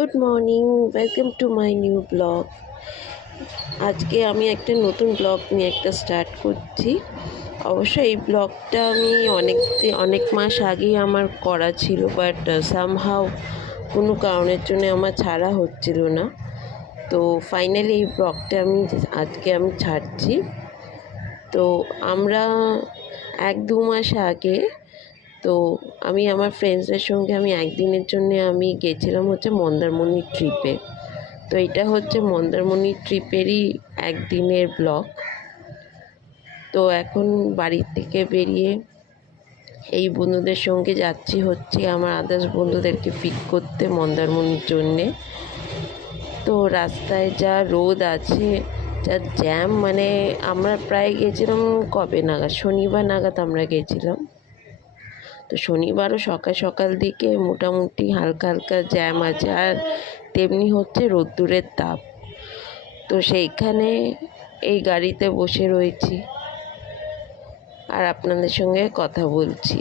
Good morning, welcome to my new blog. আজকে আমি একটা নতুন ব্লগ নিয়ে স্টার্ট করছি। অবশ্য এই ব্লগটা আমি অনেক মাস আগেই আমার করা ছিল, বাট সামহাউ কোনো কারণের জন্য আমার ছাড়া হচ্ছিল না। তো ফাইনালি এই ব্লগটা আজকে আমি ছাড়ছি। তো আমরা 1-2 মাস আগে আমি আমার ফ্রেন্ডসদের সঙ্গে একদিনের জন্য গেছিলাম মন্দারমণি ট্রিপে। তো এটা হচ্ছে মন্দারমণি ট্রিপেরই একদিনের ব্লগ। তো এখন বাড়ি থেকে বেরিয়ে এই বন্ধুদের সঙ্গে যাচ্ছি আমার আদার্স বন্ধুদেরকে পিক করতে মন্দারমণির জন্যে। তো রাস্তায় যা রোদ আছে, যা জ্যাম, আমরা প্রায় গেছিলাম কবে নাগাদ, শনিবার নাগাদ আমরা গেছিলাম। তো শনিবারও সকাল সকাল দিকে মোটামুটি হালকা হালকা জ্যাম আছে, আর তেমনি হচ্ছে রোদ্দুরের তাপ। তো সেইখানে এই গাড়িতে বসে রয়েছি আর আপনাদের সঙ্গে কথা বলছি।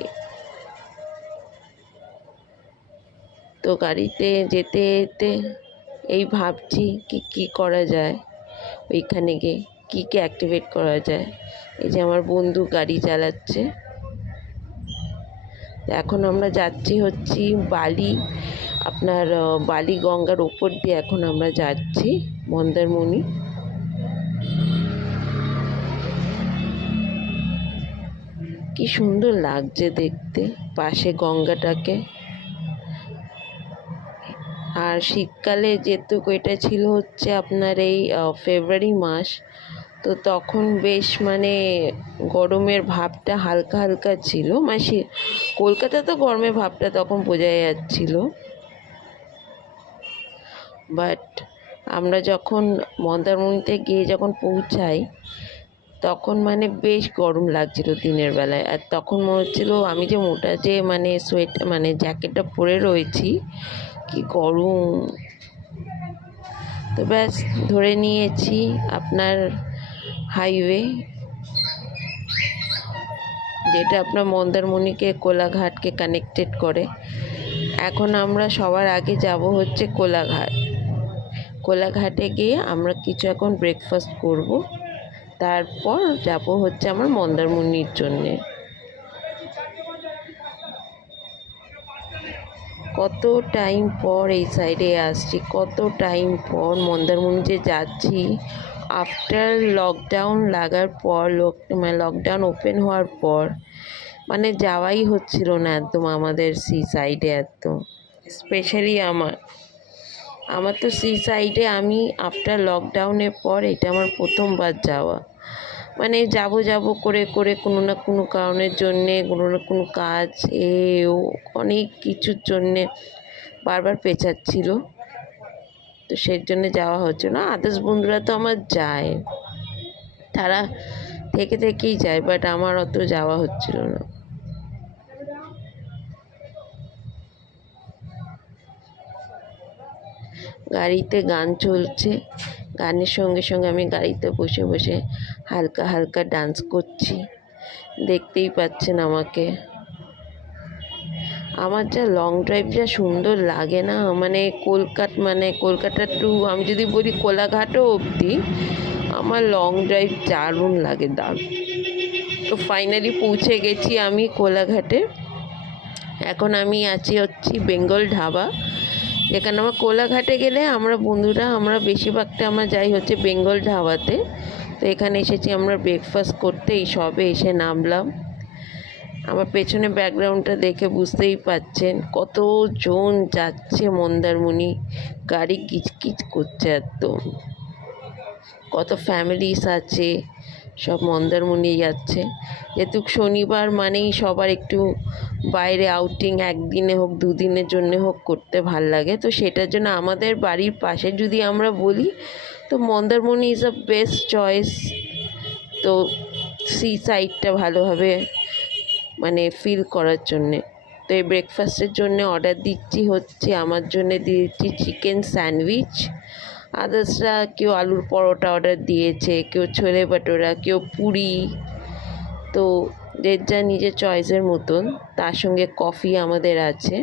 তো গাড়িতে যেতে যেতে এই ভাবছি কি করা যায়, ওইখানে গিয়ে কি অ্যাক্টিভেট করা যায়। এই যে আমার বন্ধু গাড়ি চালাচ্ছে। এখন আমরা যাচ্ছি বালি গঙ্গার ওপর দিয়ে এখন আমরা যাচ্ছি মন্দারমণি। কি সুন্দর লাগছে দেখতে পাশে গঙ্গাটাকে। আর শীতকালে যেহেতু এটা ছিল আপনার এই ফেব্রুয়ারি মাস, তো তখন বেশ গরমের ভাবটা হালকা হালকা ছিল। কলকাতা তো গরমের ভাবটা তখন বোঝা যাচ্ছিল, বাট আমরা যখন মন্দারমণিতে গিয়ে পৌঁছাই তখন বেশ গরম লাগছিল দিনের বেলায়। আর তখন মনে হচ্ছিল আমি যে মোটা যে জ্যাকেটটা পরে রয়েছি, কি গরম। তো ব্যাস ধরে নিয়েছি আপনার হাইওয়ে, যেটা আপনার মন্দারমণিকে কোলাঘাটকে কানেক্টেড করে। এখন আমরা সবার আগে যাব কোলাঘাটে গিয়ে আমরা কিছু এখন ব্রেকফাস্ট করব, তারপর যাব আমার মন্দারমণির জন্যে। কত টাইম পর এই সাইডে আসছি, কত টাইম পর মন্দারমণি যে যাচ্ছি। আফটার লকডাউন লাগার পর, লকডাউন ওপেন হওয়ার পর যাওয়াই হচ্ছিল না একদম আমাদের সি সাইডে একদম। স্পেশালি আমার তো সি সাইডে আমি আফটার লকডাউনের পর এটা আমার প্রথমবার যাওয়া। যাব করে করে কোনো না কোনো কারণের জন্যে, কোনো না কোনো কাজ অনেক কিছুর জন্যে বারবার পেঁচাচ্ছিল। তো সেই জন্যে যাওয়া হচ্ছে না। আদার্স বন্ধুরা তো আমার যায়, তারা থেকেই যায়, বাট আমার অত যাওয়া হচ্ছিল না। গাড়িতে গান চলছে, গানের সঙ্গে সঙ্গে আমি গাড়িতে বসে বসে হালকা হালকা ডান্স করছি। দেখতেই পাচ্ছেন আমাকে। আমার যা লং ড্রাইভ যা সুন্দর লাগে না, কলকাতা টু আমি যদি বলি কোলাঘাটও অবধি আমার লং ড্রাইভ দারুণ লাগে, দারুণ। তো ফাইনালি পৌঁছে গেছি আমি কোলাঘাটে। এখন আমি আছি বেঙ্গল ধাবা, যেখানে আমার কোলাঘাটে গেলে আমরা বেশিরভাগটা যাই বেঙ্গল ধাবাতে। তো এখানে এসেছি আমরা ব্রেকফাস্ট করতে, এই সবে এসে নামলাম। আমার পেছনে ব্যাকগ্রাউন্ডটা দেখে বুঝতেই পাচ্ছেন কতজন যাচ্ছে মন্দারমণি। গাড়ি কিচকিচ করছে একদম। কত ফ্যামিলিস আছে, সব মন্দারমণি যাচ্ছে। যেহেতু শনিবার সবার একটু বাইরে আউটিং, একদিনে হোক দুদিনের জন্য হোক করতে ভাল লাগে। তো সেটার জন্য আমাদের বাড়ির পাশে যদি আমরা বলি, তো Mandarmani is a best choice. তো সি সাইডটা ভালোভাবে ফিল করার জন্যে। তো এই ব্রেকফাস্টের জন্য অর্ডার দিচ্ছি আমার জন্য দিয়েছি চিকেন স্যান্ডউইচ। আদার্সরা কেউ আলুর পরোটা অর্ডার দিয়েছে, কেউ ছোলে ভাটোরা, কেউ পুরি। তো যে যা নিজের চয়েসের মতন। তার সঙ্গে কফি আমাদের আছে।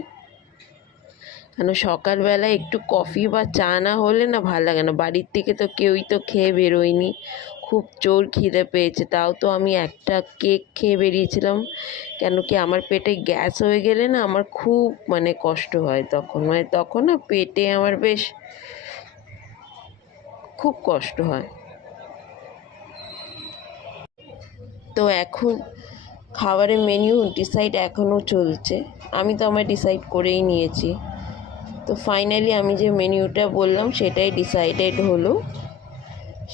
কেন সকালবেলা একটু কফি বা চা না হলে না ভালো লাগে না। বাড়ির থেকে তো কেউই তো খেয়ে বেরোয়নি, খুব জোর খিদে পেয়েছে। তাও তো আমি একটা কেক খেয়ে বেরিয়েছিলাম, কেন কি আমার পেটে গ্যাস হয়ে গেলে না আমার খুব কষ্ট হয় তখন, তখন না পেটে আমার বেশ খুব কষ্ট হয়। তো এখন খাবারের মেনু ডিসাইড এখনও চলছে। আমি তো আমার ডিসাইড করেই নিয়েছি। তো ফাইনালি আমি যে মেনুটা বললাম সেটাই ডিসাইডেড হলো,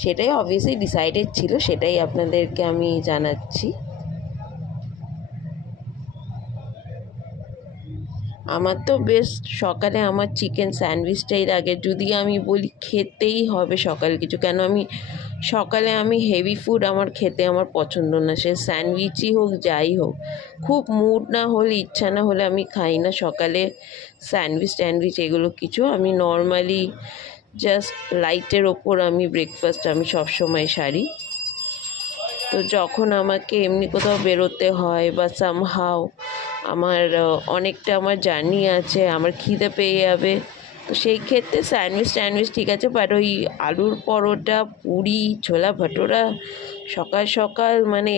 সেটাই অবভিয়াসলি ডিসাইডেড ছিল, সেটাই আপনাদেরকে আমি জানাচ্ছি। আমার তো বেশ সকালে আমার চিকেন স্যান্ডউইচটাই লাগে। যদি আমি বলি খেতেই হবে সকালে কিছু, কেন সকালে আমি হেভি ফুড আমার খেতে আমার পছন্দ না, সে স্যান্ডউইচই হোক যাই হোক। খুব মুড না হলে, ইচ্ছা না হলে আমি খাই না সকালে স্যান্ডউইচ এগুলো কিছু। আমি নর্মালি জাস্ট লাইটের ওপর আমি ব্রেকফাস্ট আমি সবসময় সারি। তো যখন আমাকে এমনি কোথাও বেরোতে হয় বা সামহাও আমার অনেকটা আমার জার্নি আছে, আমার খিদে পেয়ে যাবে, তো সেই ক্ষেত্রে স্যান্ডউইচ ঠিক আছে, বাট ওই আলুর পরোটা, পুরি, ছোলা ভাটোরা সকাল সকাল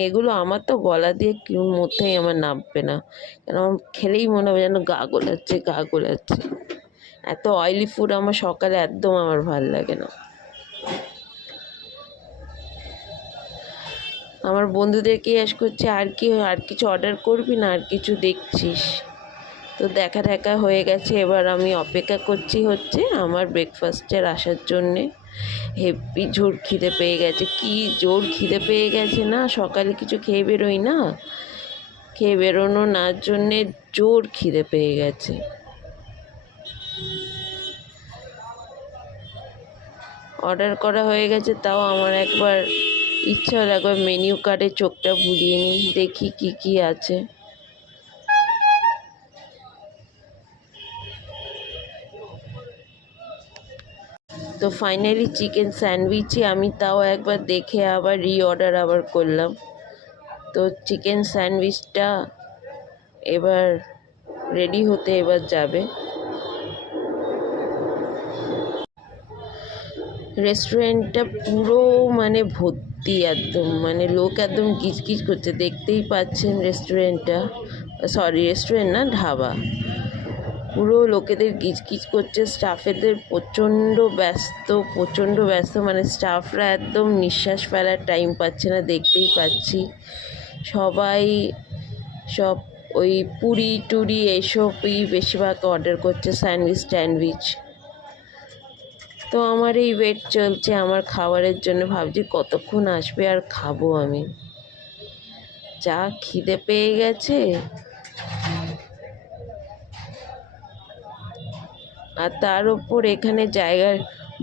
এগুলো আমার তো গলা দিয়ে মধ্যেই আমার নামবে না। কেন আমার খেলেই মনে হবে যেন গা গোলাচ্ছে। এত অয়েলি ফুড আমার সকালে একদম আমার ভাল লাগে না। আমার বন্ধুদেরকে জিজ্ঞেস করছে আর কিছু অর্ডার করবি না, আর কিছু দেখছিস? তো দেখা হয়ে গেছে, এবার আমি অপেক্ষা করছি আমার ব্রেকফাস্টের আসার জন্যে। হেব্বি জোর খিদে পেয়ে গেছে, কি জোর খিদে পেয়ে গেছে না, সকালে কিছু খেয়ে বেরোই না, খেয়ে বেরোনো না জন্যে জোর খিদে পেয়ে গেছে। অর্ডার করা হয়ে গেছে, তাও আমার একবার ইচ্ছা হলো একবার মেনু কার্ডে চোখটা বুলিয়ে নিই, দেখি কি আছে। তো ফাইনালি চিকেন স্যান্ডউইচই আমি তাও একবার দেখে আবার রিঅর্ডার আবার করলাম। তো চিকেন স্যান্ডউইচটা এবার রেডি হতে এবার যাবে। রেস্টুরেন্টটা পুরো ভর্তি, একদম লোক একদম গিজগিজ করছে, দেখতেই পাচ্ছেন রেস্টুরেন্ট না, ধাবা। পুরো লোকেদের গিজগিজ করছে, স্টাফেদের প্রচণ্ড ব্যস্ত, স্টাফরা একদম নিঃশ্বাস ফেলার টাইম পাচ্ছে না, দেখতেই পাচ্ছি। সবাই সব ওই পুরি টুরি এইসবই বেশিরভাগ অর্ডার করছে, স্যান্ডউইচ। তো আমার এই ওয়েট চলছে আমার খাবারের জন্য, ভাবছি কতক্ষণ আসবে আর খাবো আমি, যা খিদে পেয়ে গেছে। আর তার উপর এখানে জায়গার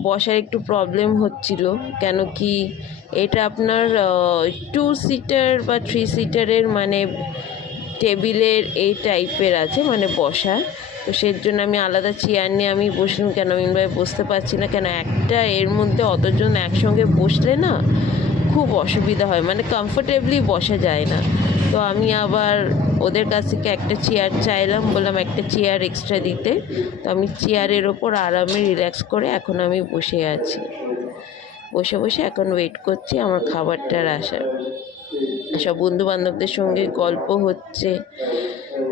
বসার একটু প্রবলেম হচ্ছিল, কেন কি এটা আপনার 2 সিটার বা 3 সিটারের টেবিলের এই টাইপের আছে বসার। তো সেই জন্য আমি আলাদা চেয়ার নিয়ে আমি বসলাম, কেন আমি বসতে পারছি না, কেন একটা এর মধ্যে অতজন একসঙ্গে বসলে না খুব অসুবিধা হয়, কমফোর্টেবলি বসা যায় না। তো আমি আবার ওদের কাছ থেকে একটা চেয়ার চাইলাম, বললাম একটা চেয়ার এক্সট্রা দিতে। তো আমি চেয়ারের ওপর আরামে রিল্যাক্স করে এখন আমি বসে আছি, বসে এখন ওয়েট করছি আমার খাবারটার আসার। সব বন্ধুবান্ধবদের সঙ্গে গল্প হচ্ছে,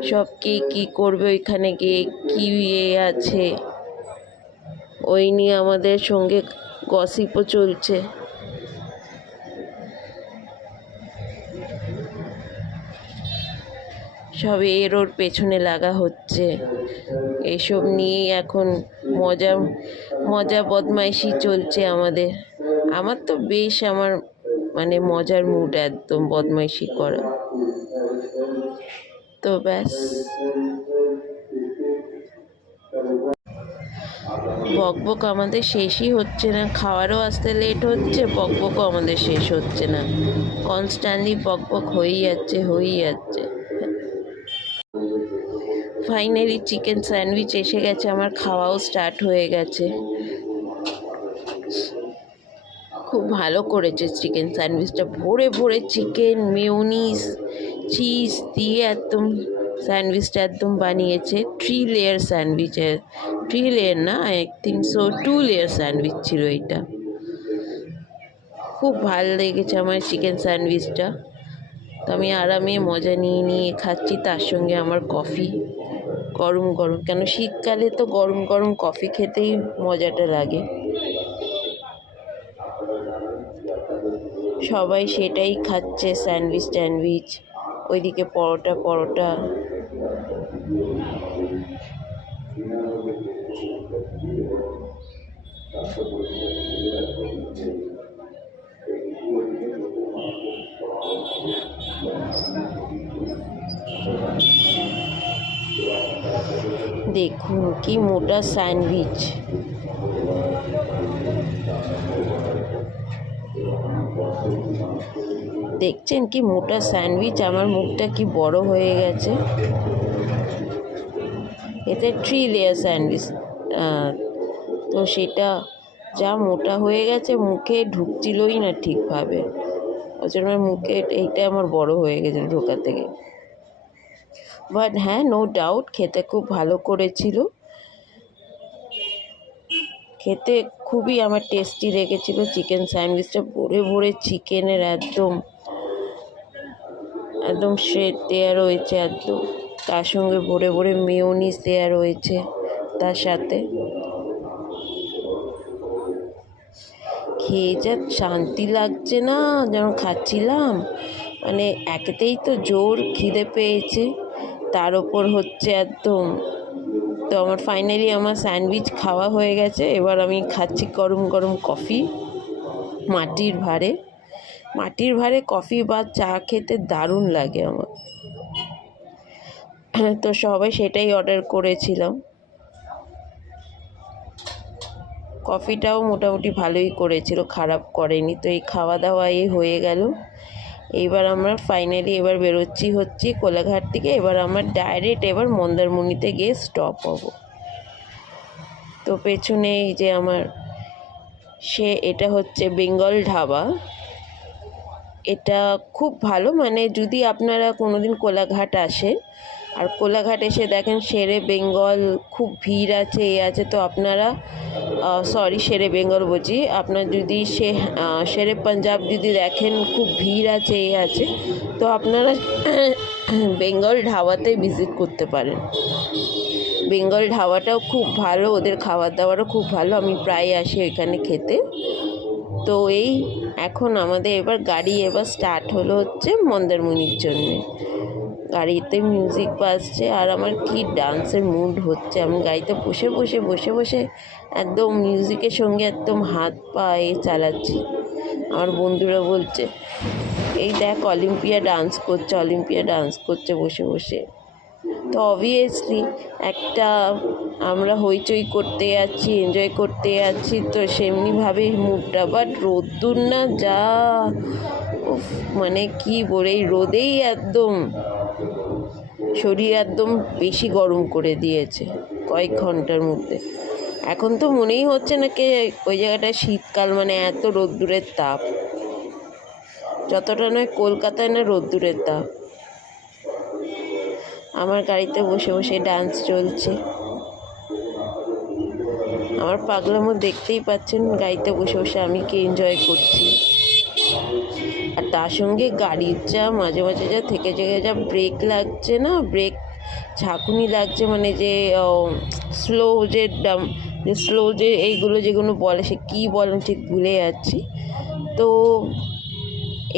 সব কে কী করবে ওইখানে গিয়ে, কী আছে ওই নিয়ে আমাদের সঙ্গে গসিপও চলছে। সব ওর পেছনে লাগা হচ্ছে, এসব নিয়েই এখন মজা বদমাইশি চলছে আমাদের। আমার তো বেশ আমার মজার মুড, একদম বদমাইশি করা। তো ব্যাস, বকবক আমাদের শেষই হচ্ছে না, খাওয়ারও আসতে লেট হচ্ছে, বকবকও আমাদের শেষ হচ্ছে না, কনস্ট্যান্টলি বকবক হয়েই যাচ্ছে। ফাইনালি চিকেন স্যান্ডউইচ এসে গেছে, আমার খাওয়াও স্টার্ট হয়ে গেছে। খুব ভালো করেছে চিকেন স্যান্ডউইচটা, ভরে চিকেন, মেয়োনিজ, চিজ দিয়ে একদম স্যান্ডউইচটা একদম বানিয়েছে 3 লেয়ার স্যান্ডউইচের, 3 লেয়ার না, I think so 2 layer sandwich ছিল এটা। খুব ভালো লেগেছে আমার চিকেন স্যান্ডউইচটা। তো আমি আরামে মজা নিয়ে নিয়ে খাচ্ছি, তার সঙ্গে আমার কফি গরম গরম, কেন শীতকালে তো গরম গরম কফি খেতেই মজাটা লাগে। সবাই সেটাই খাচ্ছে, স্যান্ডউইচ, ওইদিকে পরোটা। দেখুন কি মোটা স্যান্ডউইচ। দেখছেন কি মোটা স্যান্ডউইচ, আমার মুখটা কি বড় হয়ে গেছে। এতে 3 লেয়ার স্যান্ডউইচ, তো সেটা যা মোটা হয়ে গেছে মুখে ঢুকছিলই না ঠিকভাবে, ওই জন্য মুখে এইটা আমার বড় হয়ে গেছে ঢোকা থেকে। বাট হ্যাঁ, নো ডাউট খেতে খুব ভালো করেছিল, খেতে খুবই আমার টেস্টি লেগেছিল। চিকেন স্যান্ডউইচটা ভরে ভরে চিকেনের একদম শ্রেড দেওয়া রয়েছে, একদম তার সঙ্গে ভরে ভরে মেয়োনিজ দেওয়া রয়েছে তার সাথে। খেয়ে যা শান্তি লাগছে না, যেন খাচ্ছিলাম, মানে একেতেই তো জোর খিদে পেয়েছে, তার ওপর হচ্ছে একদম। তো আমার ফাইনালি আমার স্যান্ডউইচ খাওয়া হয়ে গেছে। এবার আমি খাচ্ছি গরম গরম কফি মাটির ভাঁড়ে কফি বা চা খেতে দারুণ লাগে আমার। তো সবাই সেটাই অর্ডার করেছিলাম। কফিটাও মোটামুটি ভালোই করেছিল, খারাপ করেনি। তো এই খাওয়া দাওয়াই হয়ে গেল। এইবার আমরা ফাইনালি বেরোচ্ছি কোলাঘাট থেকে। এবার আমরা ডাইরেক্ট মন্দারমণিতে গিয়ে স্টপ হব। তো পেছনে এই যে আমার এটা হচ্ছে বেঙ্গল ধাবা। এটা খুব ভালো, মানে যদি আপনারা কোনোদিন কোলাঘাট আসেন আর কোলাঘাট এসে দেখেন শেরে বেঙ্গল খুব ভিড় আছে, তো আপনারা শেরে বেঙ্গল বলছি, আপনার যদি শেরে পাঞ্জাব যদি দেখেন খুব ভিড় আছে, তো আপনারা বেঙ্গল ধাবাতে ভিজিট করতে পারেন। বেঙ্গল ধাবাটাও খুব ভালো, ওদের খাবার দাবারও খুব ভালো, আমি প্রায় আসি ওইখানে খেতে। তো এই এখন আমাদের গাড়ি স্টার্ট হলো হচ্ছে মন্দারমণির জন্যে। গাড়িতে মিউজিক বাজছে আর আমার কি ডান্সের মুড হচ্ছে। আমি গাড়িতে বসে বসে একদম মিউজিকের সঙ্গে একদম হাত পা চালাচ্ছি। আমার বন্ধুরা বলছে এই দেখ অলিম্পিয়া ডান্স করছে বসে বসে। তো অবভিয়াসলি আমরা হইচই করতে যাচ্ছি, এনজয় করতে যাচ্ছি, তো সেমনিভাবেই মুডটা। বাট রোদ্দুর না যা, মানে কি বলে, এই রোদেই একদম শরীর একদম বেশি গরম করে দিয়েছে কয়েক ঘন্টার মধ্যে। এখন তো মনেই হচ্ছে না কি ওই জায়গাটা শীতকাল, মানে এত রোদ্দুরের তাপ, যতটা নয় কলকাতায় না রোদ্দুরের তাপ। আমার গাড়িতে বসে বসে ডান্স চলছে। আমার পাগলামো দেখতেই পাচ্ছেন, গাড়িতে বসে বসে আমি কি এনজয় করছি। আর তার সঙ্গে গাড়ির যা মাঝে মাঝে যা থেকে যা ব্রেক লাগছে না, ব্রেক ঝাঁকুনি লাগছে, মানে যে স্লো যে এইগুলো যেগুলো বলে, সে কী বলেন ঠিক ভুলে যাচ্ছি। তো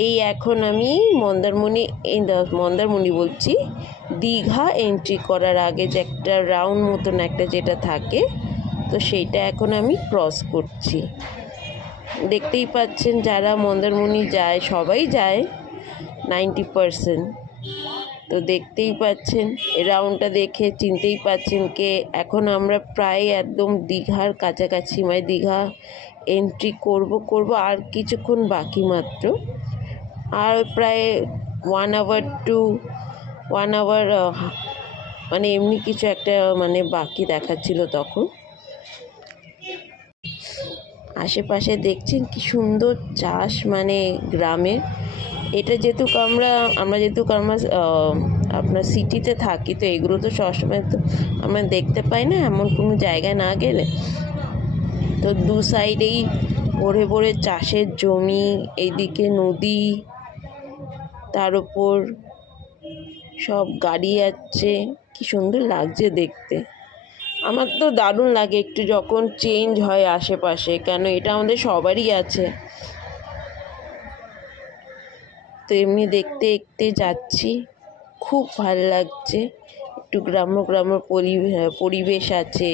এই এখন আমি মন্দারমণি বলছি, দীঘা এন্ট্রি করার আগে যে একটা রাউন্ড মতন একটা যেটা থাকে, তো সেইটা এখন আমি ক্রস করছি। দেখতেই পাচ্ছেন যারা মন্দারমণি যায়, সবাই যায় 90%। তো দেখতেই পাচ্ছেন এই রাউন্ডটা দেখে চিনতেই পাচ্ছেন কে। এখন আমরা প্রায় একদম দীঘার কাছাকাছি, মানে দীঘা এন্ট্রি করব আর কিছুক্ষণ বাকি মাত্র। আর প্রায় 1 hour to 1 hour মানে এমনি কিছু একটা মানে বাকি দেখাচ্ছিল তখন। আশেপাশে দেখছেন কি সুন্দর চাষ, মানে গ্রামে। এটা যেহেতু আমরা আপনার সিটিতে থাকি, তো এগুলো তো সবসময় তো আমরা দেখতে পাই না এমন কোনো জায়গায় না গেলে। তো দু সাইডেই ভরে ভরে চাষের জমি, এইদিকে নদী, তার উপর সব গাড়ি যাচ্ছে, কি সুন্দর লাগছে দেখতে। আমার তো দারুণ লাগে একটু যখন চেঞ্জ হয় আশেপাশে, কেন এটা আমাদের সবারই আছে। তো এমনি দেখতে দেখতে যাচ্ছি, খুব ভালো লাগছে। একটু গ্রাম্য গ্রাম্য পরিবেশ আছে,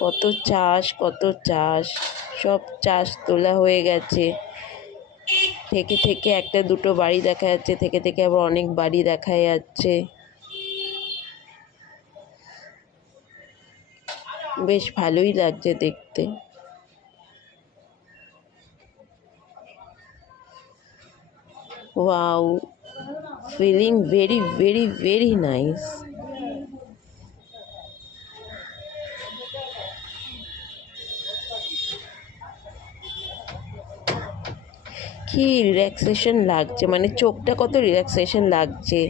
কত চাষ, সব চাষ তোলা হয়ে গেছে। থেকে থেকে একটা দুটো বাড়ি দেখা যাচ্ছে, থেকে থেকে আবার অনেক বাড়ি দেখা যাচ্ছে। বেশ ভালোই লাগছে দেখতে। Wow, feeling very very very nice. কি রিল্যাক্সেশন লাগছে, মানে চোখটা কত রিল্যাক্সেশন লাগছে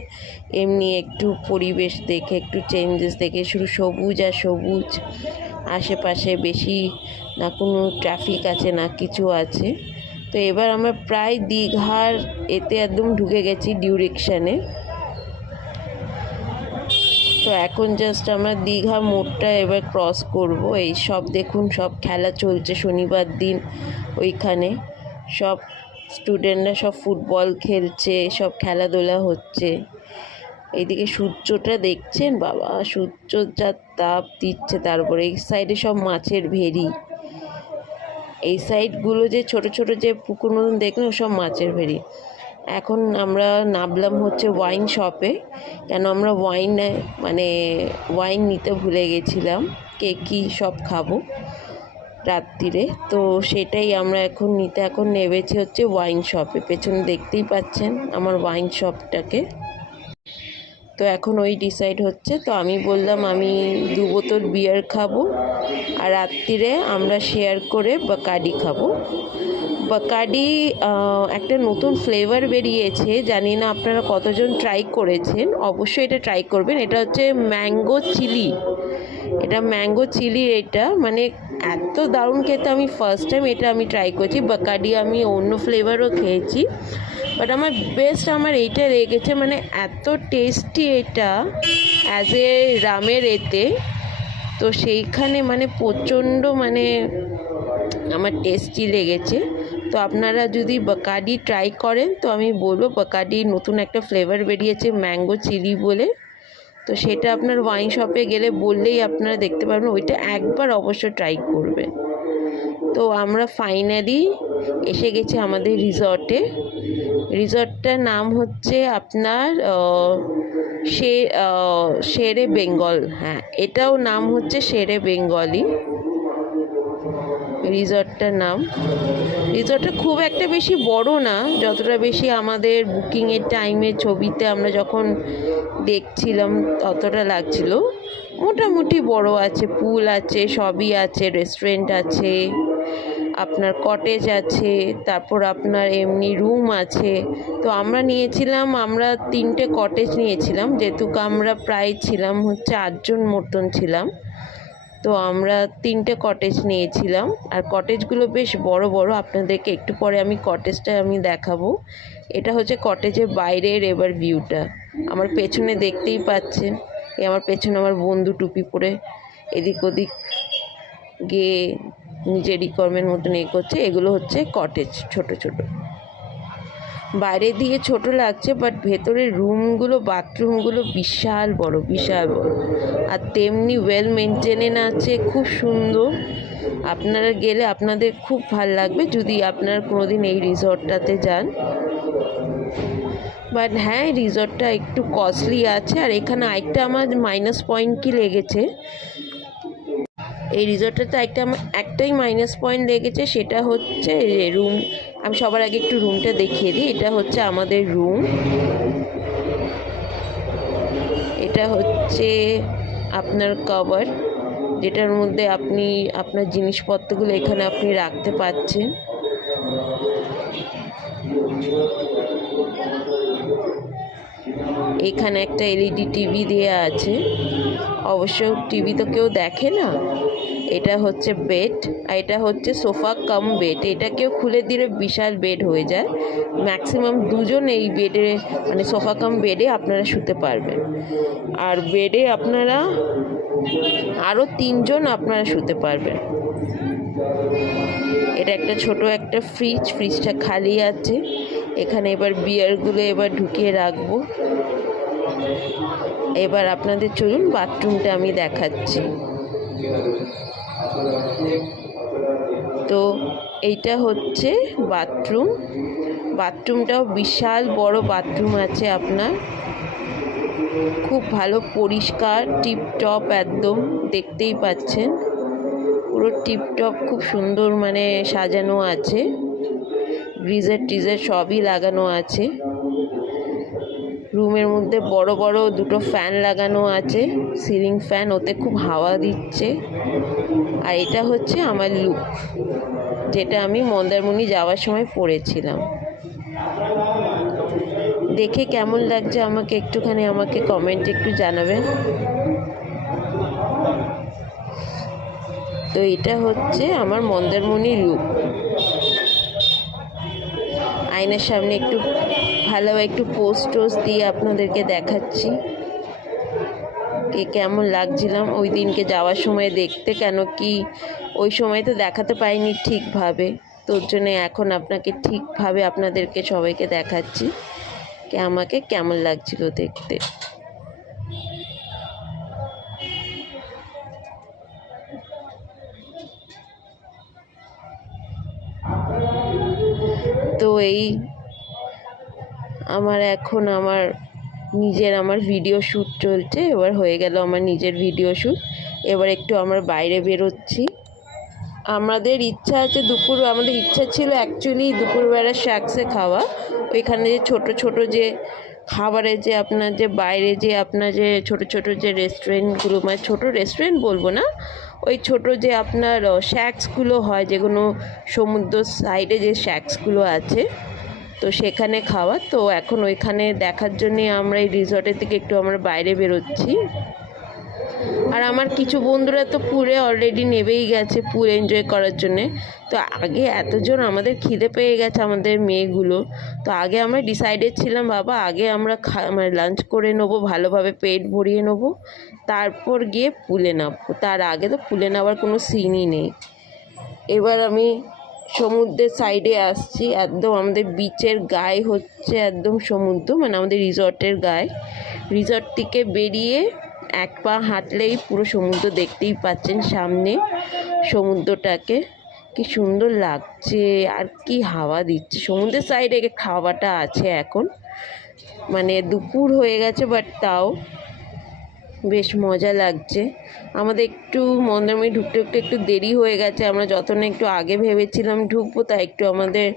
এমনি একটু পরিবেশ দেখে, একটু চেঞ্জেস দেখে। শুধু সবুজ আর সবুজ, আশেপাশে বেশি না কোনো ট্রাফিক আছে না কিছু আছে। তো এবার আমরা প্রায় দীঘার এতে একদম ঢুকে গেছি ডিউরেকশানে। তো এখন জাস্ট আমরা দীঘা মোড়টা এবার ক্রস করব। এই সব দেখুন, সব খেলা চলছে শনিবার দিন ওইখানে। সব স্টুডেন্টরা সব ফুটবল খেলছে, সব খেলাধুলা হচ্ছে। এইদিকে সূর্যটা দেখছেন, বাবা সূর্য যা তাপ দিচ্ছে। তারপরে এই সাইডে সব মাছের ভেড়ি, এই সাইডগুলো যে ছোট ছোট যে পুকুর মতন দেখলাম সব মাছের ভেড়ি। এখন আমরা নামলাম হচ্ছে ওয়াইন শপে, কেন আমরা ওয়াইন নিতে ভুলে গেছিলাম, কে কী সব খাবো রাত্রিরে। তো সেটাই আমরা এখন নেমেছি হচ্ছে ওয়াইন শপে। পেছনে দেখতেই পাচ্ছেন আমার ওয়াইন শপটাকে। তো এখন ওই ডিসাইড হচ্ছে। তো আমি বললাম আমি 2 বোতল বিয়ার খাবো, আর রাত্রিরে আমরা শেয়ার করে বাকাডি খাবো। বাকাডি একটা নতুন ফ্লেভার বেরিয়েছে, জানি না আপনারা কতজন ট্রাই করেছেন, অবশ্যই এটা ট্রাই করবেন। এটা হচ্ছে ম্যাঙ্গো চিলি। এটা ম্যাঙ্গো চিলি, এটা মানে এত দারুণ খেতে। আমি ফার্স্ট টাইম এটা আমি ট্রাই করছি। বাকাডি আমি অন্য ফ্লেভারও খেয়েছি, বাট আমার এইটা লেগেছে, মানে এত টেস্টি এটা অ্যাজ এ রামের এতে। তো সেইখানে মানে প্রচণ্ড আমার টেস্টি লেগেছে। তো আপনারা যদি বাকাডি ট্রাই করেন, তো আমি বলবো বাকাডি নতুন একটা ফ্লেভার বেরিয়েছে ম্যাঙ্গো চিলি বলে। তো সেটা আপনার ওয়াইন শপে গেলে বললেই আপনারা দেখতে পারবেন, ওইটা একবার অবশ্য ট্রাই করবেন। তো আমরা ফাইনালি এসে গেছি আমাদের রিসর্টে। রিসর্টটার নাম হচ্ছে আপনার শেরে বেঙ্গল। হ্যাঁ, এটাও নাম হচ্ছে শেরে বেঙ্গলি রিসর্টটার নাম। রিসর্টটা খুব একটা বেশি বড় না, যতটা বেশি আমাদের বুকিংয়ের টাইমে ছবিতে আমরা যখন দেখছিলাম ততটা লাগছিল। মোটামুটি বড় আছে, পুল আছে, সবই আছে, রেস্টুরেন্ট আছে, আপনার কটেজ আছে, তারপর আপনার এমনি রুম আছে। তো আমরা 3টে কটেজ নিয়েছিলাম, যেহেতু আমরা প্রায় ছিলাম হচ্ছে 8 জন মতন ছিলাম। তো আমরা 3টে কটেজ নিয়েছিলাম, আর কটেজগুলো বেশ বড় বড়। আপনাদেরকে একটু পরে আমি কটেজটা দেখাবো। এটা হচ্ছে কটেজের বাইরের এবার ভিউটা। আমার পেছনে দেখতেই পাচ্ছেন, আমার পেছনে আমার বন্ধু টুপি পরে এদিক ওদিক গিয়ে নিজের রিকোয়ারমেন্ট মতন করছে। এগুলো হচ্ছে কটেজ, ছোট ছোট। বাইরে দিয়ে ছোট লাগছে, বাট ভেতরের রুমগুলো, বাথরুমগুলো বিশাল বড়, বিশাল বড়। আর তেমনি ওয়েল মেনটেনেন আছে, খুব সুন্দর। আপনারা গেলে আপনাদের খুব ভাল লাগবে যদি আপনারা কোনোদিন এই রিসর্টটাতে যান। বাট হ্যাঁ, রিসর্টটা একটু কস্টলি আছে। আর এখানে আরেকটা আমার মাইনাস পয়েন্ট কি লেগেছে, এই রিসর্টটাতে একটাই মাইনাস পয়েন্ট লেগেছে, সেটা হচ্ছে রুম। আমি সবার আগে একটু রুমটা দেখিয়ে দিই। এটা হচ্ছে আমাদের রুম। এটা হচ্ছে আপনার কভার, যেটার মধ্যে আপনি আপনার জিনিসপত্রগুলো এখানে আপনি রাখতে পারছেন। এখানে একটা এলইডি টিভি দেওয়া আছে, অবশ্য টিভি তো কেউ দেখে না। এটা হচ্ছে বেড, আর এটা হচ্ছে সোফা কাম বেড। এটা কেউ খুলে দিলে বিশাল বেড হয়ে যায়। ম্যাক্সিমাম দুজন এই বেডে মানে সোফা কাম বেডে আপনারা শুতে পারবেন, আর বেডে আপনারা আরও 3জন আপনারা শুতে পারবেন। এটা একটা ছোট একটা ফ্রিজটা খালি আছে। এখানে এবার বিয়ারগুলো এবার ঢুকিয়ে রাখবো। এবার আপনাদের চলুন বাথরুমটা আমি দেখাচ্ছি। তো এইটা হচ্ছে বাথরুমটাও বিশাল বড় বাথরুম আছে আপনার, খুব ভালো পরিষ্কার টিপটপ, একদম দেখতেই পাচ্ছেন পুরো টিপটপ, খুব সুন্দর মানে সাজানো আছে, গিজার সবই লাগানো আছে। রুমের মধ্যে বড় বড় দুটো ফ্যান লাগানো আছে, সিলিং ফ্যান, ওতে খুব হাওয়া দিচ্ছে। আর এটা হচ্ছে আমার লুক, যেটা আমি মন্দারমণি যাওয়ার সময় পরেছিলাম। দেখে কেমন লাগছে আমাকে কমেন্টে একটু জানাবেন। তো এটা হচ্ছে আমার মন্দারমণি লুক। আয়নার সামনে একটু ভালোভাবে একটু পোস্ট দিয়ে আপনাদেরকে দেখাচ্ছি কেমন লাগছিলাম ওই দিনকে যাওয়ার সময় দেখতে, কেন কি ওই সময় তো দেখাতে পাইনি ঠিকভাবে, তোর জন্য এখন ঠিকভাবে আপনাদেরকে সবাইকে দেখাচ্ছি আমাকে কেমন লাগছিল দেখতে। তো এই আমার ভিডিও শ্যুট চলছে, এবার হয়ে গেল আমার নিজের ভিডিও শ্যুট। এবার একটু আমরা বাইরে বেরোচ্ছি। আমাদের ইচ্ছা ছিল অ্যাকচুয়ালি দুপুরবেলা স্ন্যাক্সে খাওয়া, ওইখানে যে ছোট যে খাবারের যে আপনার যে বাইরে যে আপনার যে ছোট যে রেস্টুরেন্টগুলো, মানে ছোট রেস্টুরেন্ট বলবো না, ওই ছোট যে আপনার শ্যাক্সগুলো হয়, যেগুলো সমুদ্র সাইডে যে শ্যাক্সগুলো আছে, তো সেখানে খাওয়া। তো এখন ওইখানে দেখার জন্যে আমরা এই রিসর্টের থেকে একটু আমরা বাইরে বেরোচ্ছি। আর আমার কিছু বন্ধুরা তো পুলে অলরেডি নেবেই গেছে পুল এনজয় করার জন্যে। তো আগে এতজন আমাদের খিদে পেয়ে গেছে আমাদের মেয়েগুলো, তো আগে আমরা ডিসাইডেড ছিলাম বাবা আগে আমরা মানে লাঞ্চ করে নেবো, ভালোভাবে পেট ভরিয়ে নেবো, তারপর গিয়ে পুলে নামবো। তার আগে তো পুলে নামার কোনো সিনই নেই। এবার আমি সমুদ্রের সাইডে আসছি, একদম আমাদের বিচের গায়ে হচ্ছে একদম সমুদ্র, মানে আমাদের রিসর্টের গায়ে। রিসর্ট থেকে বেরিয়ে এক পা হাঁটলেই পুরো সমুদ্র দেখতেই পাচ্ছেন সামনে সমুদ্রটাকে, কি সুন্দর লাগছে আর কি হাওয়া দিচ্ছে। সমুদ্রের সাইডে খাওয়াটা আছে এখন, মানে দুপুর হয়ে গেছে, বাট তাও বেশ মজা লাগছে। আমাদের একটু মন্দারমণি ঢুকতে একটু দেরি হয়ে গেছে, আমরা যত না একটু আগে ভেবেছিলাম ঢুকবো, তাই একটু আমাদের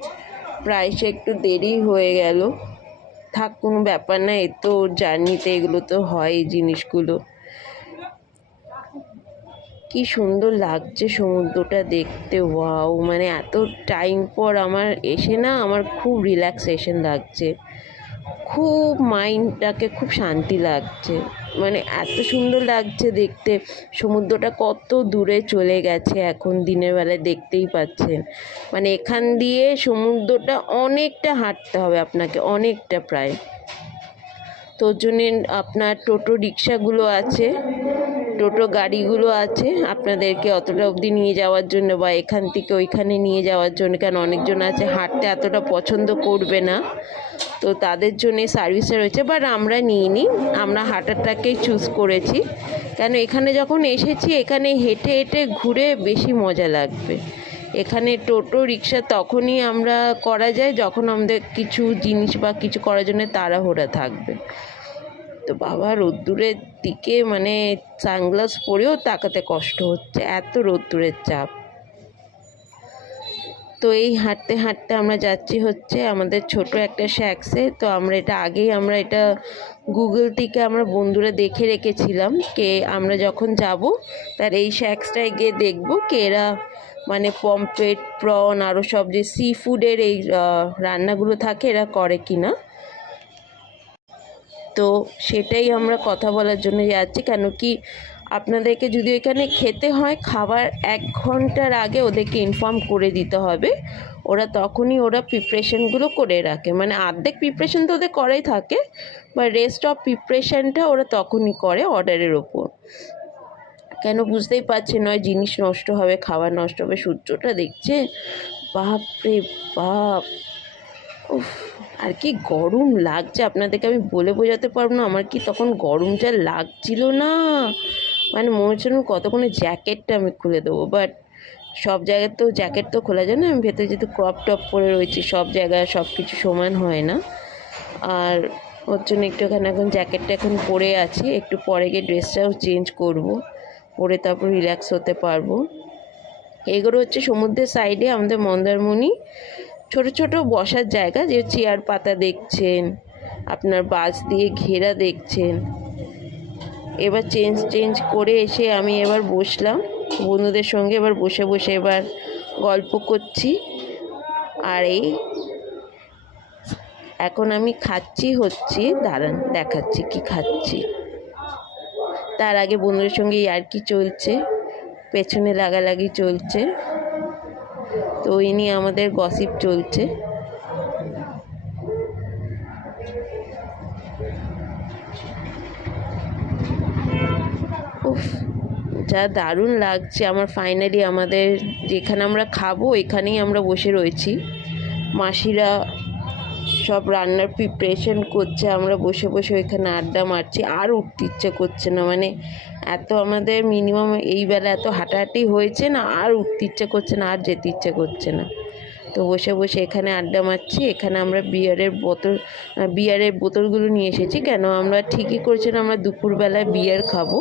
প্রায় একটু দেরি হয়ে গেল। থাক, কোনো ব্যাপার না, এ তো জার্নিতে এগুলো তো হয় এই জিনিসগুলো। কি সুন্দর লাগছে সমুদ্রটা দেখতে, ওয়াও, মানে এত টাইম পর আমার এসে না আমার খুব রিল্যাক্সেশন লাগছে, খুব মাইন্ডটাকে খুব শান্তি লাগছে, মানে এত সুন্দর লাগছে দেখতে। সমুদ্রটা কত দূরে চলে গেছে এখন দিনের বেলায় দেখতেই পাচ্ছেন, মানে এখান দিয়ে সমুদ্রটা অনেকটা হাঁটতে হবে আপনাকে, অনেকটা প্রায়। তোর জন্যে আপনার টোটো রিক্সাগুলো আছে, টোটো গাড়িগুলো আছে আপনাদেরকে অতটা অবধি নিয়ে যাওয়ার জন্য বা এখান থেকে ওইখানে নিয়ে যাওয়ার জন্য, কারণ অনেকজন আছে হাঁটতে এতটা পছন্দ করবে না, তো তাদের জন্যে সার্ভিসে রয়েছে। বাট আমরা নিইনি, আমরা হাঁটাটাকেই চুজ করেছি, কেন এখানে যখন এসেছি এখানে হেঁটে হেঁটে ঘুরে বেশি মজা লাগবে। এখানে টোটো রিক্সা তখনই আমরা করা যায় যখন আমাদের কিছু জিনিস বা কিছু করার জন্য তাড়াহুড়া থাকবে। তো বাবা রোদ্দুরের দিকে মানে সানগ্লাস পরেও তাকাতে কষ্ট হচ্ছে, এত রোদ্দুরের চাপ। তো এই হাঁটতে হাঁটতে আমরা যাচ্ছি হচ্ছে আমাদের ছোট একটা শ্যাক্সে। তো আমরা এটা গুগল থেকে আমরা বন্ধুরা দেখে রেখেছিলাম কে আমরা যখন যাব তার এই শ্যাক্সটায় গিয়ে দেখবো কে এরা মানে পমফ্রেট, প্রন আরও সব যে সি ফুডের এই রান্নাগুলো থাকে এরা করে কিনা। তো সেটাই আমরা কথা বলার জন্য যাচ্ছি, কেন কি আপনাদেরকে যদি এখানে খেতে হয় খাবার 1 ঘন্টার আগে ওদেরকে ইনফর্ম করে দিতে হবে। ওরা তখনই প্রিপারেশনগুলো করে রাখে, মানে অর্ধেক প্রিপারেশন তো ওদের করাই থাকে, বা রেস্ট অফ প্রিপারেশনটা ওরা তখনই করে অর্ডারের ওপর। কেন বুঝতেই পারছে, নয় জিনিস নষ্ট হবে, খাবার নষ্ট হবে। সূর্যটা দেখছে, বাপ রে বাপ, উফ, আর কি গরম লাগছে আপনাদেরকে আমি বলে বোঝাতে পারবো না। আমার কি তখন গরম যা লাগছিল না, মানে মনে হচ্ছে না কতক্ষণে জ্যাকেটটা আমি খুলে দেবো, বাট সব জায়গায় তো জ্যাকেট তো খোলা যায় না। আমি ভেতরে যেহেতু ক্রপ টপ পরে রয়েছি, সব জায়গায় সব কিছু সমান হয় না, আর ওর জন্য একটুখানি এখন জ্যাকেটটা এখন পরে আছি। একটু পরে গিয়ে ড্রেসটাও চেঞ্জ করব, পরে তারপর রিল্যাক্স হতে পারবো। এগুলো হচ্ছে সমুদ্রের সাইডে আমাদের মন্দারমণি, ছোট ছোট বসার জায়গা, যে চেয়ার পাতা দেখছেন, আপনার বাঁশ দিয়ে ঘেরা দেখছেন। এবার চেঞ্জ করে এসে আমি এবার বসলাম বন্ধুদের সঙ্গে, এবার বসে বসে এবার গল্প করছি। আর এই এখন আমি খাচ্ছি হচ্ছে, দাঁড়ান দেখাচ্ছি কি খাচ্ছি। তার আগে বন্ধুদের সঙ্গে ইয়ার্কি চলছে, পেছনে লাগালাগি চলছে, তো ওই নিয়ে আমাদের গসিপ চলছে। উফ, যা দারুণ লাগছে আমার। ফাইনালি আমাদের যেখানে আমরা খাবো এখানেই আমরা বসে রয়েছি। মাসিরা সব রান্নার প্রিপারেশন করছে, আমরা বসে বসে ওইখানে আড্ডা মারছি। আর উঠতে ইচ্ছে করছে না, মানে এত আমাদের মিনিমাম এই বেলা এত হাঁটাহাঁটি হয়েছে না, আর উঠতে ইচ্ছে করছে না, আর যেতে ইচ্ছে করছে না। তো বসে বসে এখানে আড্ডা মারছি। এখানে আমরা বিয়ারের বোতলগুলো নিয়ে এসেছি, কেন আমরা ঠিকই করেছিলাম আমরা দুপুরবেলায় বিয়ার খাবো।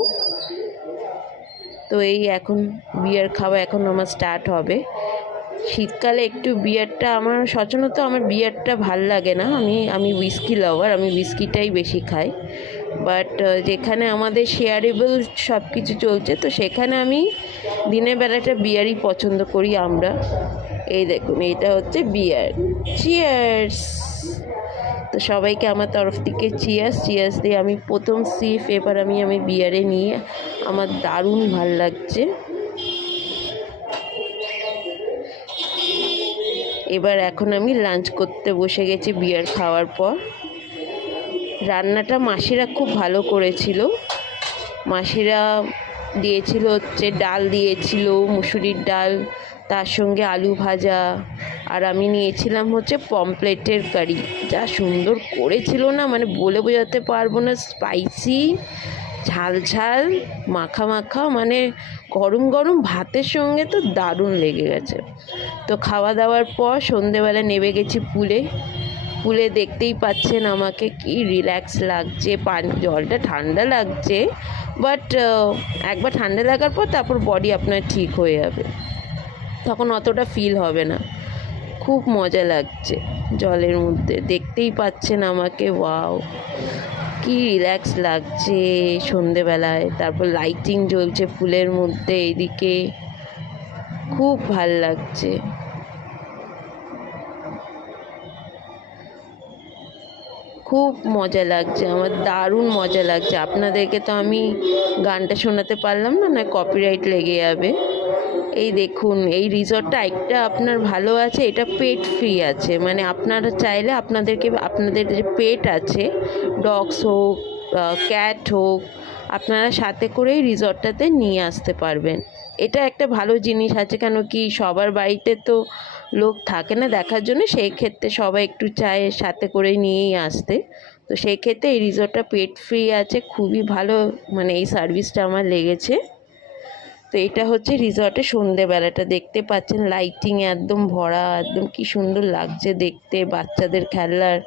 তো এই এখন বিয়ার খাওয়া এখন আমার স্টার্ট হবে। শীতকালে একটু বিয়ারটা আমার সাধারণত আমার বিয়ারটা ভাল লাগে না, আমি হুইস্কি লাভার, আমি হুইস্কিটাই বেশি খাই। বাট যেখানে আমাদের শেয়ারেবল সব কিছু চলছে, তো সেখানে আমি দিনের বেলাটা বিয়ারই পছন্দ করি আমরা। এই দেখুন, এইটা হচ্ছে বিয়ার। চিয়ার্স। তো সবাইকে আমার তরফ থেকে চিয়ার্স দিয়ে আমি প্রথম সিপ এবার আমি বিয়ারে নিয়ে আমার দারুণ ভাল লাগছে। এবার এখন আমি লাঞ্চ করতে বসে গেছি বিয়ার খাওয়ার পর। রান্নাটা মাসিরা খুব ভালো করেছিল। মাসিরা দিয়েছিল হচ্ছে ডাল দিয়েছিল, মুসুরির ডাল, তার সঙ্গে আলু ভাজা, আর আমি নিয়েছিলাম হচ্ছে পমপ্লেটের কারি। যা সুন্দর করেছিল না, মানে বলে বোঝাতে পারবো না। স্পাইসি, ঝাল ঝাল, মাখা মাখা, মানে গরম গরম ভাতের সঙ্গে তো দারুণ লেগে গেছে। তো খাওয়া দাওয়ার পর সন্ধেবেলা নেমে গেছি পুলে। দেখতেই পাচ্ছেন আমাকে কি রিল্যাক্স লাগছে। জলটা ঠান্ডা লাগছে, বাট একবার ঠান্ডা লাগার পর তারপর বডি আপনার ঠিক হয়ে যাবে, তখন অতটা ফিল হবে না। খুব মজা লাগছে জলের মধ্যে, দেখতেই পাচ্ছেন আমাকে। ওয়াও, কি রিল্যাক্স লাগছে সন্ধেবেলায়। তারপর লাইটিং জ্বলছে ফুলের মধ্যে, এইদিকে খুব ভাল লাগছে। খুব মজা লাগছে আমার, দারুণ মজা লাগছে। আপনাদেরকে তো আমি গানটা শোনাতে পারলাম না, না কপিরাইট লেগে যাবে। এই দেখুন, এই রিসর্টটা একটা আপনার ভালো আছে, এটা পেট ফ্রি আছে, মানে আপনারা চাইলে আপনাদের যে পেট আছে, ডগস হোক ক্যাট হোক, আপনারা সাথে করেই রিসর্টটাতে নিয়ে আসতে পারবেন। এটা একটা ভালো জিনিস আছে, কেন কি সবার বাড়িতে তো লোক থাকে না দেখার জন্য, সেই ক্ষেত্রে সবাই একটু চায় সাথে করে নিয়েই আসতে। তো সেই ক্ষেত্রে এই রিসর্টটা পেট ফ্রি আছে, খুবই ভালো, মানে এই সার্ভিসটা আমার লেগেছে। তো এটা হচ্ছে রিসর্টের সন্ধেবেলাটা, দেখতে পাচ্ছেন লাইটিং একদম ভরা, একদম কি সুন্দর লাগছে দেখতে। বাচ্চাদের খেলার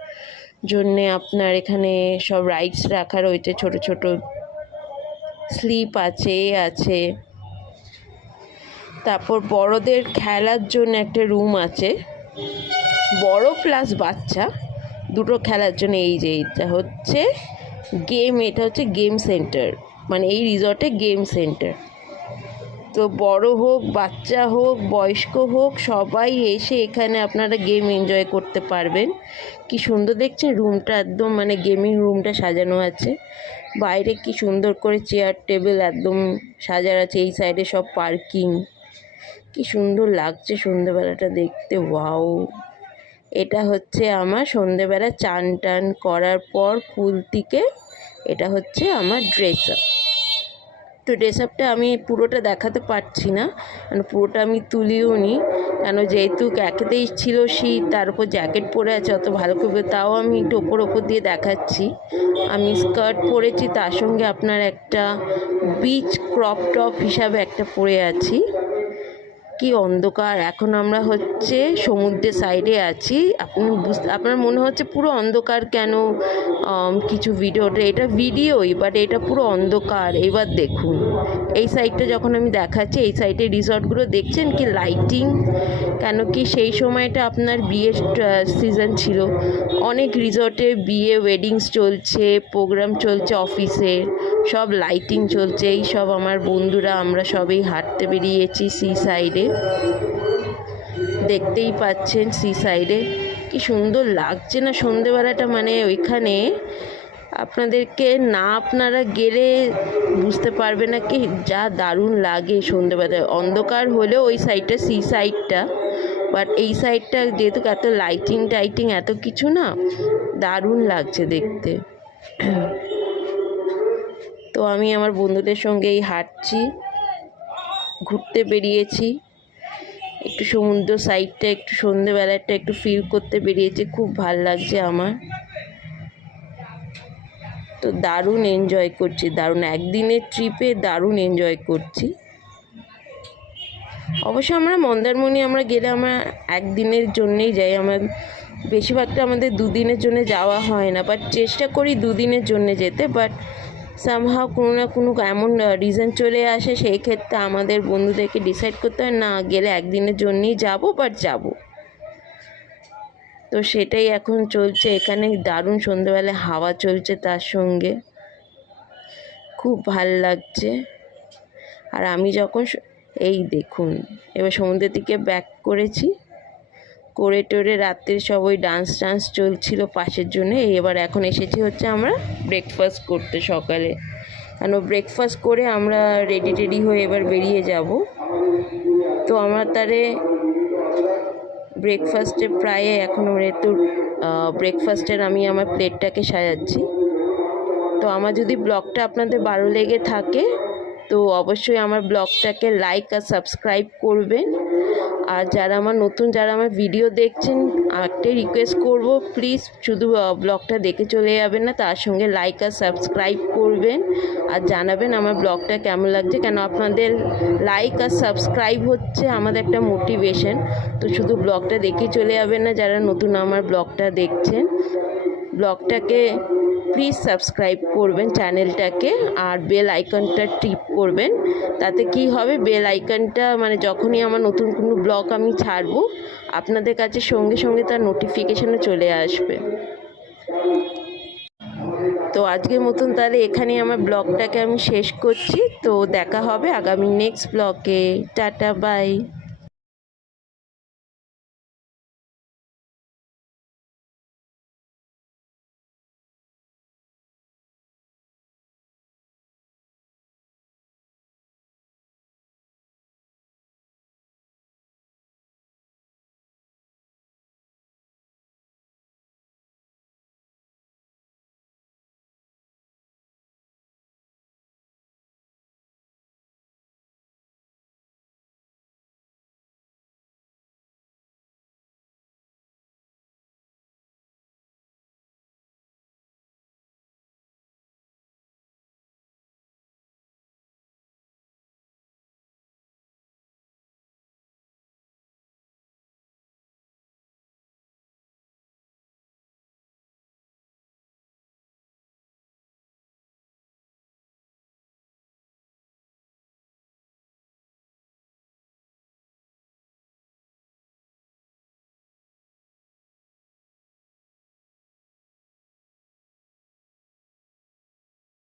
জন্যে আপনার এখানে সব রাইডস রাখা রয়েছে, ছোট ছোট স্লিপ আছে। তারপর বড়দের খেলার জন্য একটা রুম আছে, বড় প্লাস বাচ্চা দুটো খেলার জন্য। এটা হচ্ছে গেম সেন্টার, মানে এই রিসর্টে গেম সেন্টার। তো বড় হোক, বাচ্চা হোক, বয়স্ক হোক, সবাই এসে এখানে আপনারা গেম এনজয় করতে পারবেন। কি সুন্দর দেখছেন রুমটা, একদম মানে গেমিং রুমটা সাজানো আছে। বাইরে কি সুন্দর করে চেয়ার টেবিল একদম সাজানো আছে। এই সাইডে সব পার্কিং। কি সুন্দর লাগছে সন্ধেবেলাটা দেখতে, ওয়াও। এটা হচ্ছে আমার সন্ধেবেলা চান টান করার পর ফুল থেকে এটা হচ্ছে আমার ড্রেস আপ। তো ড্রেস আপটা আমি পুরোটা দেখাতে পারছি না, মানে পুরোটা আমি তুলিও নি, কেন যেহেতু একেতেই ছিল শীত, তার উপর জ্যাকেট পরে আছে, অত ভালো করে তাও আমি একটু ওপর দিয়ে দেখাচ্ছি। আমি স্কার্ট পরেছি, তার সঙ্গে আপনার একটা বিচ ক্রপ টপ হিসাবে একটা পরে আছি। কি অন্ধকার, এখন আমরা হচ্ছে সমুদ্রের সাইডে আছি। আপনার মনে হচ্ছে পুরো অন্ধকার কেন, কিছু ভিডিওটা, এটা ভিডিওই বাট এটা পুরো অন্ধকার। এবার দেখুন এই সাইডটা যখন আমি দেখাচ্ছি, এই সাইডে রিসর্টগুলো দেখছেন কি লাইটিং, কেন কি সেই সময়টা আপনার বিয়ের সিজন ছিল, অনেক রিসর্টে বিয়ে ওয়েডিংস চলছে, প্রোগ্রাম চলছে, অফিসে সব লাইটিং চলছে। এই সব আমার বন্ধুরা আমরা সবাই হাঁটতে বেরিয়েছি সি সাইডে, দেখতেই পাচ্ছেন সি সাইডে কি সুন্দর লাগছে না সন্ধেবেলাটা, মানে ওইখানে আপনাদেরকে না আপনারা গেলে বুঝতে পারবে না কি যা দারুণ লাগে সন্ধেবেলায়। অন্ধকার হলেও ওই সাইডটা সি সাইডটা, বাট এই সাইডটা যেহেতু এত লাইটিং টাইটিং এত কিছু না, দারুণ লাগছে দেখতে। তো আমি আমার বন্ধুদের সঙ্গেই হাঁটছি, ঘুরতে বেরিয়েছি, একটু সমুদ্র সাইডটা একটু সন্ধেবেলাটা একটু ফিল করতে বেরিয়েছি, খুব ভাল লাগছে আমার। তো দারুণ এনজয় করছি, দারুণ একদিনের ট্রিপে দারুণ এনজয় করছি। অবশ্য আমরা মন্দারমণি আমরা গেলে আমরা একদিনের জন্যেই যাই, আমার বেশিরভাগটা আমাদের দুদিনের জন্য যাওয়া হয় না, বাট চেষ্টা করি দুদিনের জন্য যেতে, বাট সামহাও কোনো না কোনো এমন রিজন চলে আসে, সেই ক্ষেত্রে আমাদের বন্ধুদেরকে ডিসাইড করতে হয় না গেলে একদিনের জন্যই যাব, বাট যাব। তো সেটাই এখন চলছে এখানে, দারুণ সন্ধ্যেবেলায় হাওয়া চলছে, তার সঙ্গে খুব ভাল লাগছে। আর আমি যখন এই দেখুন এবার সমুদ্রের দিকে ব্যাক করেছি, করে টোরে রাত্রে সব ওই ডান্স চলছিল পাশের জন্য। এবার এখন এসেছি হচ্ছে আমরা ব্রেকফাস্ট করতে সকালে, কেন ব্রেকফাস্ট করে আমরা রেডি হয়ে এবার বেরিয়ে যাব। তো আমার তারে ব্রেকফাস্টে প্রায় এখন একটু ব্রেকফাস্টের আমি আমার প্লেটটাকে সাজাচ্ছি। তো আমার যদি ব্লগটা আপনাদের ভালো লেগে থাকে তো অবশ্যই আমার ব্লগটাকে লাইক আর সাবস্ক্রাইব করবেন। আর যারা আমার ভিডিও দেখছেন, একটাই রিকোয়েস্ট করব, প্লিজ শুধু ব্লগটা দেখে চলে যাবেন না, তার সঙ্গে লাইক আর সাবস্ক্রাইব করবেন আর জানাবেন আমার ব্লগটা কেমন লাগছে, কেন আপনাদের লাইক আর সাবস্ক্রাইব হচ্ছে আমাদের একটা মোটিভেশন। তো শুধু ব্লগটা দেখে চলে যাবেন না, যারা নতুন আমার ব্লগটা দেখছেন, ব্লগটাকে প্লিজ সাবস্ক্রাইব করবেন চ্যানেলটাকে, আর বেল আইকনটা টিপ করবেন। তাতে কি হবে, বেল আইকনটা মানে যখনই আমার নতুন কোনো ব্লগ আমি ছাড়বো আপনাদের কাছে সঙ্গে সঙ্গে তার নোটিফিকেশনও চলে আসবে। তো আজকের মতন তাহলে এখানেই আমার ব্লগটাকে আমি শেষ করছি। তো দেখা হবে আগামী নেক্সট ব্লগে। Tata, by.